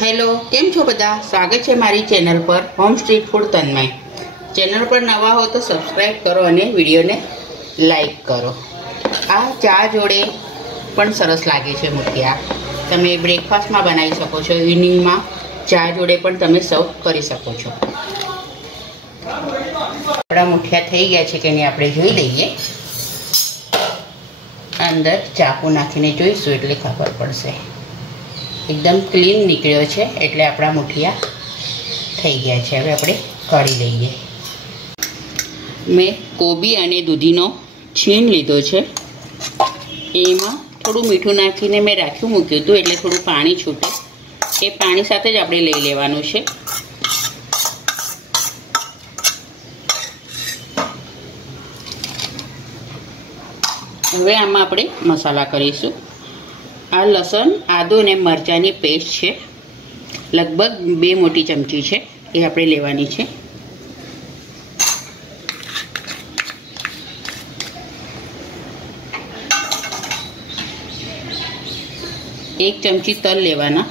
Hello केम छो बधा स्वागत है मारी चेनल पर होम स्ट्रीट फूड तन्मय। चेनल पर नवा हो तो सब्सक्राइब करो और विडियो ने लाइक करो। आ चा जोड़े पण सरस लागे छे मुठिया। तमे ब्रेकफास्ट में बनाई सको छो, इवनिंग में चा जोड़े पण तमे सर्व करी सको छो। आपड़ा मुठिया थई गया छे के नहीं आपणे जोई लईए। अंदर चाकू नाखीने जोईशुं एटले खबर पड़शे। एकदम क्लीन निकळ्यो छे एटले आपड़ा मुठिया थई गया छे। हवे आपणे काढी लईए। मैं कोबी अने दूधीनो छीण लीधो छे। एमां थोड़ुं मीठुं नाखीने मैं राख्युं मूक्युं हतुं एटले थोड़ुं पाणी छूटे। ए पाणी साथे ज आपणे लई लेवानुं छे। हवे आमां आपणे मसाला करीशुं। आ लसण आदु ने मरचानी पेस्ट है, लगभग 2 मोटी चमची है, ये आपणे लेवानी छे। एक चमची तल लेवाना,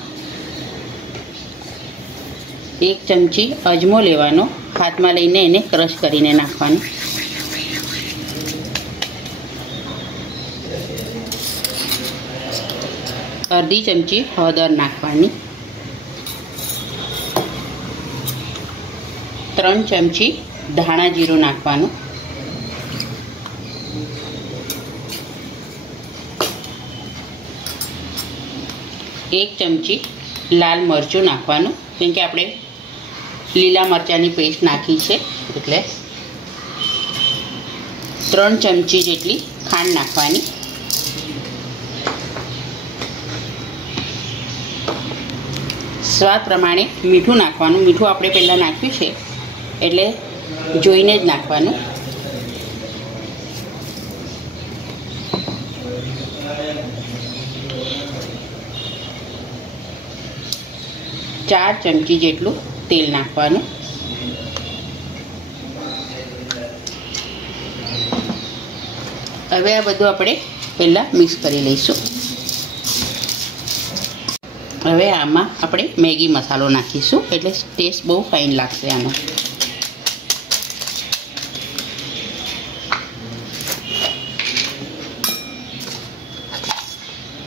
1 चमची अजमो लेवानो, हाथ में लईने एने क्रश करीने नाखवानो। अर्धी चमची हळदर नाखवानी, 3 चमची धाणा जीरुं नाखवानुं, 1 चमची लाल मरचुं नाखवानुं, केम के आपणे लीला मरचानी पेस्ट नाखी छे एटले 3 चमची जेटली खांड नाखवानी। स्वाद प्रमाणे मीठुं नाखवानुं। मीठुं आपणे पहेला नाख्युं छे एटले जोईने ज नाखवानुं। चार चमची जेटलुं तेल नाखवानुं। हवे आ बधुं आपणे पहेला मिक्स करी लईशुं। हवे आमां आपणे मैगी मसालो नाखीशुं एटले टेस्ट बहु फाइन लागशे आनो।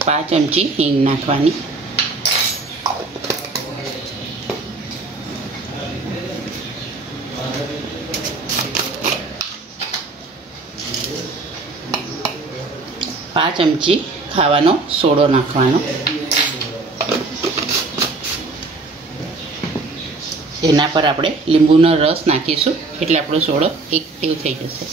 पांच चमची हींग नाखवानी, पांच चमची खावानो सोडो नाखवानो। एना पर आपणे લીંબુનો रस नाखीशुं એટલે આપણો સોડો એક્ટિવ થઈ જશે।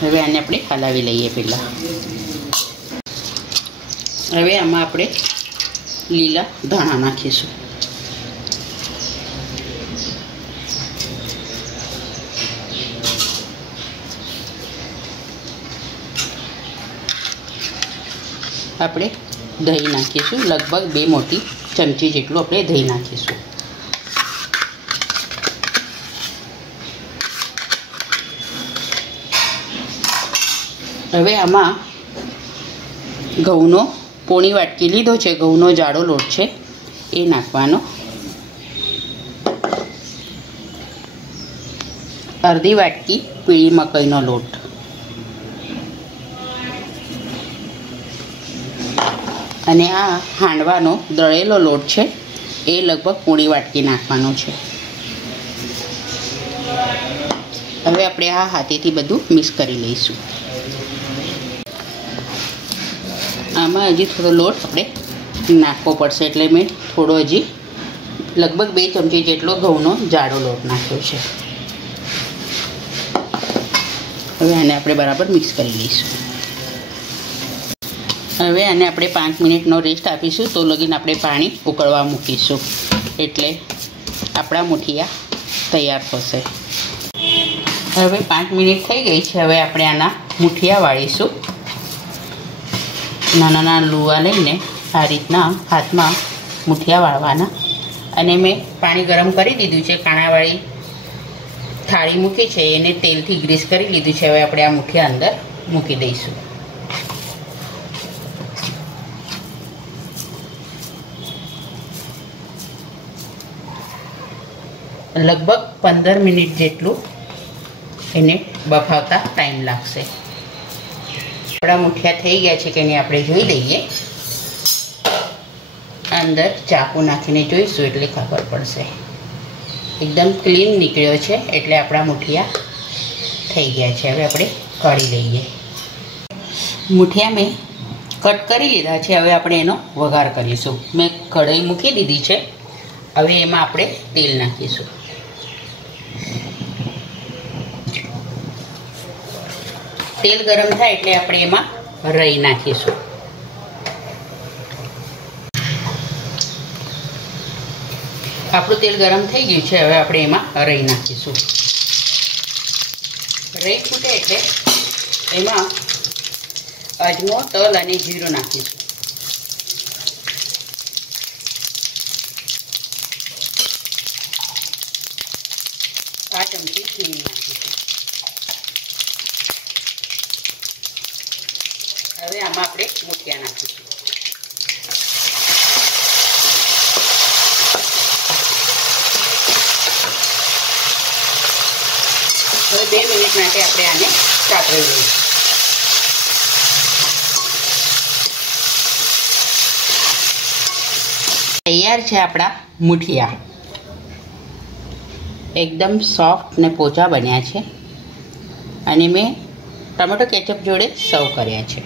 હવે આને આપણે હલાવી લઈએ। પહેલા હવે આમાં આપણે લીલા ધાણા નાખીશું। આપણે दही नाखीशुं, लगभग 2 मोटी चमची जेटलुं आपणे दही नाखीशुं। हवे आमां घऊनो पोणी वाटकी लीधो छे, घऊनो जाडो लोट छे ए नाखवानो। अर्धी वाटकी पीળી मकईनो लोट, અને આ હાંડવાનો દળેલો લોટ છે એ લગભગ પોણી વાટકી નાખવાનો છે। હવે આપણે આ હાથેથી બધું મિક્સ કરી લઈશું। આમાં હજી થોડો લોટ આપણે નાખવો પડશે એટલે મેં થોડો હજી લગભગ 2 ચમચી જેટલો ઘઉંનો જાડો લોટ નાખ્યો છે। હવે આને આપણે બરાબર મિક્સ કરી લઈશું। हवे आने आपणे 5 मिनिटनो रेस्ट आपीशुं तो लगीन आपणे पाणी उकळवा मूकीशुं एटले आपणा मुठिया तैयार थशे। हवे 5 मिनिट थई गई छे। हवे आपणे आना मुठिया वाळीशुं। नाना नाना लूवा लईने आ रीतना हाथमां मुठिया वाळवाना। अने मैं पाणी गरम करी दीधुं छे। काणावाळी थाळी मूकी छे एने तेलथी ग्रीस करी लीधुं छे। हवे आपणे आ मुठिया अंदर मूकी दईशुं। લગભગ 15 મિનિટ જેટલું એને બફાવતા ટાઈમ લાગશે. આપણા મુઠિયા થઈ ગયા છે કે નહીં આપણે જોઈ લઈએ. અંદર ચાકુ નાખીને જોઈશું એટલે ખબર પડશે. એકદમ ક્લીન નીકળ્યો છે એટલે આપણા મુઠિયા થઈ ગયા છે. હવે આપણે કાઢી લઈએ. મુઠિયા મેં કટ કરી લીધા છે. હવે આપણે એનો વઘાર કરીશું. મેં કઢાઈ મૂકી દીધી છે. હવે એમાં આપણે તેલ નાખીશું. તેલ ગરમ થાય એટલે આપણે એમાં રાઈ નાખીશું. આપણું તેલ ગરમ થઈ ગયું છે. હવે આપણે એમાં રાઈ નાખીશું. રાઈ ફૂટે એટલે એમાં અજમો, તલ અને જીરું નાખીશું. આ ચમચી હિંગ નાખીશું. હવે આમાં આપણે મુઠિયા નાખીશું. હવે 2 મિનિટ માટે આપણે આને સાતળી લઈશું. તૈયાર છે આપણા મુઠિયા. એકદમ સોફ્ટ ને પોચા બન્યા છે અને મેં ટમેટો કેચઅપ જોડે સર્વ કર્યા છે.